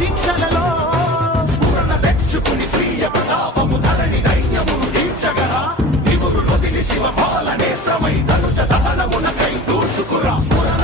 దీక్షలలో స్ఫురణ తెచ్చుకుని స్వీయ ప్రతాపము ధరణి దైన్యమును దీక్షగరా నివురు వదిలి శివ బాల నేత్రమై ధనుజ దహనమునకై దూసుకురా స్ఫురణ